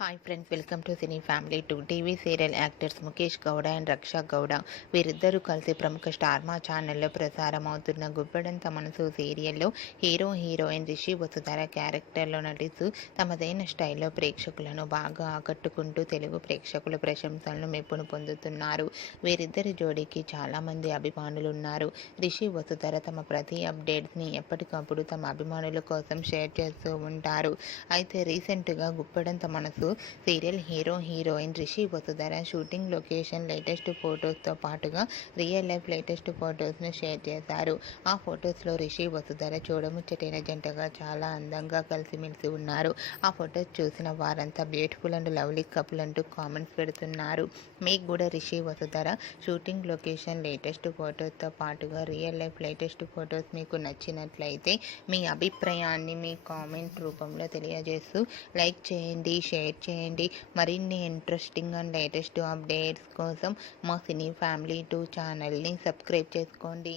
Hi friends, welcome to cine family 2. TV serial actors Mukesh Gowda and Raksha Gowda వీరిద్దరూ కలిసి ప్రముఖ star మా ఛానల్లో ప్రసారం అవుతున్న గుప్పెడంత మనసు సీరియల్లో హీరో హీరోయిన్ రిషి వసుధర క్యారెక్టర్లో నటిస్తూ తమదైన స్టైల్లో ప్రేక్షకులను బాగా ఆకట్టుకుంటూ తెలుగు ప్రేక్షకుల ప్రశంసలను మెప్పును పొందుతున్నారు. వీరిద్దరి జోడీకి చాలామంది అభిమానులు ఉన్నారు. రిషి వసుధర తమ ప్రతి అప్డేట్స్ని ఎప్పటికప్పుడు తమ అభిమానుల కోసం షేర్ చేస్తూ ఉంటారు. అయితే రీసెంట్గా Guppedantha Manasu serial hero heroine Rishi Vasudhara shooting location latest ఫొటోస్తో పాటుగా రియల్ లైఫ్ లేటెస్ట్ ఫొటోస్ను షేర్ చేశారు. ఆ ఫొటోస్లో రిషి వసుధర చూడముచ్చటైన జంటగా చాలా అందంగా కలిసిమెలిసి ఉన్నారు. ఆ ఫొటోస్ చూసిన వారంతా బ్యూటిఫుల్ అండ్ లవ్లీ కపుల్ అంటూ కామెంట్స్ పెడుతున్నారు. మీకు కూడా Rishi Vasudhara shooting location latest ఫొటోస్తో పాటుగా రియల్ లైఫ్ లేటెస్ట్ ఫొటోస్ మీకు నచ్చినట్లయితే మీ అభిప్రాయాన్ని మీ కామెంట్ రూపంలో తెలియజేస్తూ లైక్ చేయండి, షేర్ చేయండి. మరిన్ని ఇంట్రెస్టింగ్ అండ్ లేటెస్ట్ అప్డేట్స్ కోసం మా సినీ ఫ్యామిలీ 2 ఛానల్ని సబ్స్క్రైబ్ చేసుకోండి.